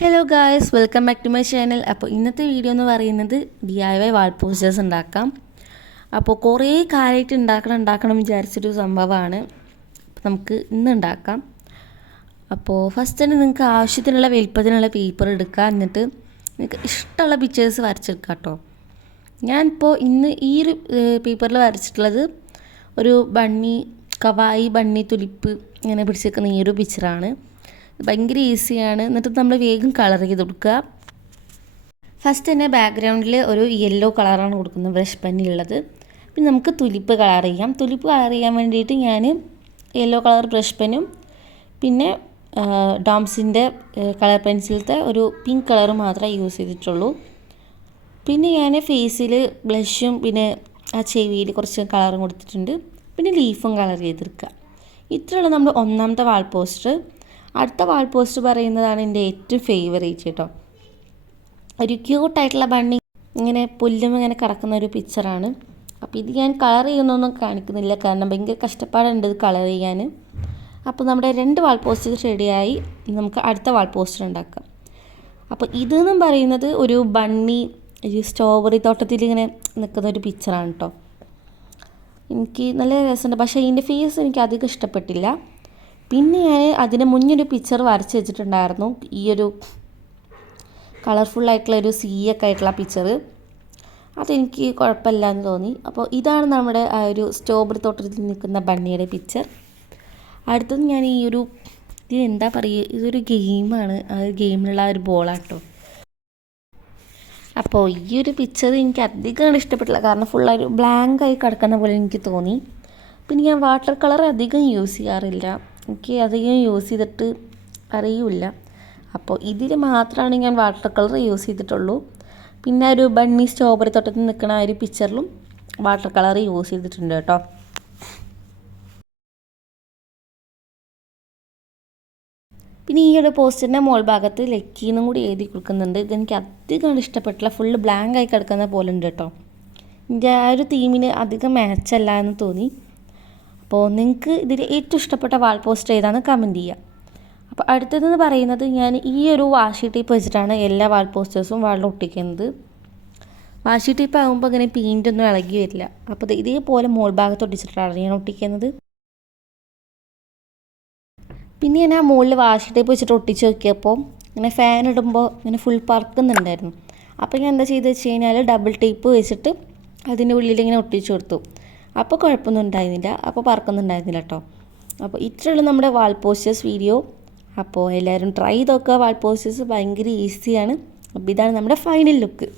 Hello guys, welcome back to my channel. അപ്പോൾ ഇന്നത്തെ video എന്ന് പറയുന്നത് DIY വാൾ പോസ്റ്റേഴ്സ് ഉണ്ടാക്കാം. അപ്പോൾ കുറേ കാലമായിട്ട് ഉണ്ടാക്കണം വിചാരിച്ചൊരു സംഭവമാണ്. അപ്പോൾ നമുക്ക് ഇന്ന് ഉണ്ടാക്കാം. അപ്പോൾ ഫസ്റ്റ് തന്നെ നിങ്ങൾക്ക് ആവശ്യത്തിനുള്ള വലിപ്പത്തിനുള്ള പേപ്പർ എടുക്കുക. എന്നിട്ട് നിങ്ങൾക്ക് ഇഷ്ടമുള്ള പിക്ചേഴ്സ് വരച്ചെടുക്കുക കേട്ടോ. ഞാനിപ്പോൾ ഇന്ന് ഈ ഒരു പേപ്പറിൽ വരച്ചിട്ടുള്ളത് ഒരു കവായി ബണ്ണി തുലിപ്പ് ഇങ്ങനെ പിടിച്ചേക്കുന്ന ഈ ഒരു പിക്ചറാണ്. ഭയങ്കര ഈസിയാണ്. എന്നിട്ട് നമ്മൾ വേഗം കളർ ചെയ്ത് കൊടുക്കുക. ഫസ്റ്റ് തന്നെ ബാക്ക്ഗ്രൗണ്ടിൽ ഒരു യെല്ലോ കളറാണ് കൊടുക്കുന്നത് ബ്രഷ് പെന്നിലുള്ളത്. പിന്നെ നമുക്ക് തുലിപ്പ് കളർ ചെയ്യാം. തുലിപ്പ് കളർ ചെയ്യാൻ വേണ്ടിയിട്ട് ഞാൻ യെല്ലോ കളർ ബ്രഷ് പെന്നും പിന്നെ ഡോംസിൻ്റെ കളർ പെൻസിലത്തെ ഒരു പിങ്ക് കളർ മാത്രമേ യൂസ് ചെയ്തിട്ടുള്ളൂ. പിന്നെ ഞാൻ ഫേസിൽ ബ്ലഷും പിന്നെ ആ ചെവിയിൽ കുറച്ച് കളറും കൊടുത്തിട്ടുണ്ട്. പിന്നെ ലീഫും കളർ ചെയ്തെടുക്കുക. ഇത്രയുള്ള നമ്മുടെ ഒന്നാമത്തെ വാൾ പോസ്റ്റർ. അടുത്ത വാൾ പോസ്റ്റർ പറയുന്നതാണ് എൻ്റെ ഏറ്റവും ഫേവറേറ്റ് കേട്ടോ. ഒരു ക്യൂട്ടായിട്ടുള്ള ബണ്ണി ഇങ്ങനെ പുല്ലും ഇങ്ങനെ കിടക്കുന്ന ഒരു പിക്ചറാണ്. അപ്പോൾ ഇത് ഞാൻ കളർ ചെയ്യുന്നൊന്നും കാണിക്കുന്നില്ല, കാരണം ഭയങ്കര കഷ്ടപ്പാടുണ്ട് ഇത് കളർ ചെയ്യാൻ. അപ്പോൾ നമ്മുടെ 2 വാൾ പോസ്റ്റർ റെഡിയായി. നമുക്ക് അടുത്ത വാൾ പോസ്റ്റർ ഉണ്ടാക്കാം. അപ്പോൾ ഇതെന്നും പറയുന്നത് ഒരു ബണ്ണി ഒരു സ്ട്രോബെറി തോട്ടത്തിൽ ഇങ്ങനെ നിൽക്കുന്ന ഒരു പിക്ചറാണ് കേട്ടോ. എനിക്ക് നല്ല രസമുണ്ട്, പക്ഷേ ഇതിൻ്റെ ഫേസ് എനിക്ക് അധികം ഇഷ്ടപ്പെട്ടില്ല. പിന്നെ ഞാൻ അതിന് മുന്നൊരു പിക്ചർ വരച്ച് വെച്ചിട്ടുണ്ടായിരുന്നു, ഈ ഒരു കളർഫുള്ളായിട്ടുള്ള ഒരു ഒക്കെ ആയിട്ടുള്ള പിക്ചർ. അതെനിക്ക് കുഴപ്പമില്ല എന്ന് തോന്നി. അപ്പോൾ ഇതാണ് നമ്മുടെ ആ ഒരു സ്ട്രോബെറി തോട്ടത്തിൽ നിൽക്കുന്ന ബണ്ണിയുടെ പിക്ചർ. അടുത്തത് ഞാൻ ഇത് എന്താ പറയുക, ഇതൊരു ഗെയിമാണ്. ആ ഒരു ഗെയിമിലുള്ള ഒരു ബോളാട്ടോ. അപ്പോൾ ഈ ഒരു പിക്ചർ എനിക്ക് അധികം ഇഷ്ടപ്പെട്ടില്ല, കാരണം ഫുള്ളൊരു ബ്ലാങ്കായി കിടക്കുന്ന പോലെ എനിക്ക് തോന്നി. പിന്നെ ഞാൻ വാട്ടർ കളർ അധികം യൂസ് ചെയ്യാറില്ല, എനിക്ക് അധികം യൂസ് ചെയ്തിട്ട് അറിയില്ല. അപ്പോൾ ഇതിൽ മാത്രമാണ് ഞാൻ വാട്ടർ കളർ യൂസ് ചെയ്തിട്ടുള്ളൂ. പിന്നെ ഒരു ബണ്ണി സ്ട്രോബെറി തോട്ടത്തിൽ നിൽക്കുന്ന ആ ഒരു പിക്ചറിലും വാട്ടർ കളർ യൂസ് ചെയ്തിട്ടുണ്ട് കേട്ടോ. പിന്നെ ഈ ഒരു പോസ്റ്ററിൻ്റെ മോൾ ഭാഗത്ത് ലക്കീന്നും കൂടി എഴുതി കൊടുക്കുന്നുണ്ട്. ഇതെനിക്ക് അധികം ഇഷ്ടപ്പെട്ടില്ല, ഫുള്ള് ബ്ലാങ്ക് ആയി കിടക്കുന്ന പോലെ ഉണ്ട് കേട്ടോ. എൻ്റെ ആ ഒരു തീമിന് അധികം മാച്ചല്ല എന്ന് തോന്നി. അപ്പോൾ നിങ്ങൾക്ക് ഇതിൽ ഏറ്റവും ഇഷ്ടപ്പെട്ട വാൾ പോസ്റ്റർ ഏതാണെന്ന് കമൻറ്റ് ചെയ്യുക. അപ്പോൾ അടുത്തതെന്ന് പറയുന്നത് ഞാൻ ഈ ഒരു വാഷി ടേപ്പ് വെച്ചിട്ടാണ് എല്ലാ വാൾ പോസ്റ്റേഴ്സും വാളിൽ ഒട്ടിക്കുന്നത്. വാഷി ടേപ്പ് ആകുമ്പോൾ അങ്ങനെ പെയിൻ്റൊന്നും ഇളകി വരില്ല. അപ്പോൾ ഇതേപോലെ മോൾ ഭാഗത്ത് ഒട്ടിച്ചിട്ടാണ് ഞാൻ ഒട്ടിക്കുന്നത്. പിന്നെ ഞാൻ ആ മുകളിൽ വാഷി ടേപ്പ് വെച്ചിട്ട് ഒട്ടിച്ച് നോക്കിയപ്പോൾ ഇങ്ങനെ ഫാൻ ഇടുമ്പോൾ ഇങ്ങനെ ഫുൾ പറക്കുന്നുണ്ടായിരുന്നു. അപ്പോൾ ഞാൻ എന്താ ചെയ്തെന്ന് വെച്ച് കഴിഞ്ഞാൽ ഡബിൾ ടേപ്പ് വെച്ചിട്ട് അതിൻ്റെ ഉള്ളിൽ ഇങ്ങനെ ഒട്ടിച്ചു കൊടുത്തു. അപ്പോൾ കുഴപ്പമൊന്നും ഉണ്ടായിരുന്നില്ല, അപ്പോൾ പറക്കുന്നുണ്ടായിരുന്നില്ല കേട്ടോ. അപ്പോൾ ഇത്രയുള്ള നമ്മുടെ വാൾ പോസ്റ്റേഴ്സ് വീഡിയോ. അപ്പോൾ എല്ലാവരും ട്രൈ ചെയ്ത് നോക്കുക. വാൾ പോസ്റ്റേഴ്സ് ഭയങ്കര ഈസിയാണ്. അപ്പോൾ ഇതാണ് നമ്മുടെ ഫൈനൽ ലുക്ക്.